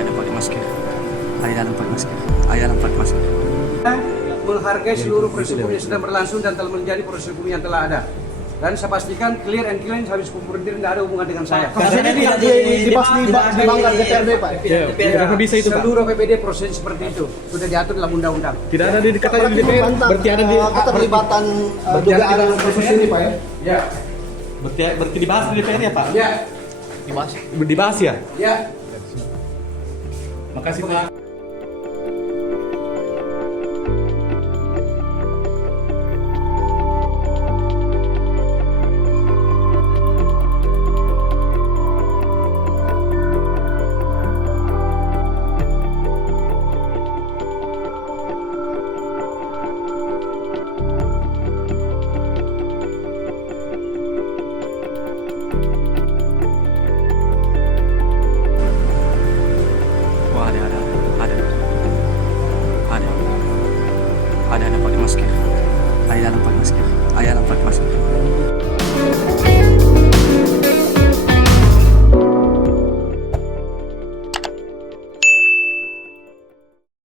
ada pakai masker. Ayah dalam pakai masker. Ayah dalam pakai masker. Menghargai seluruh proses hukum yang sedang berlangsung dan telah menjadi proses hukum yang telah ada. Dan saya pastikan clear and clean habis hukum berdiri tidak ada hubungan dengan saya. Kasusnya dibanggar DPRD Pak. Kenapa bisa itu Pak? Seluruh PPD proses seperti itu sudah diatur dalam undang-undang. Tidak ada di dikatakan di DPR, berarti ada di keterlibatan dugaan kasus ini Pak ya. Ya, berarti dibahas di DPR ya Pak? ya, Dibahas ya? ya. Makasih Pak.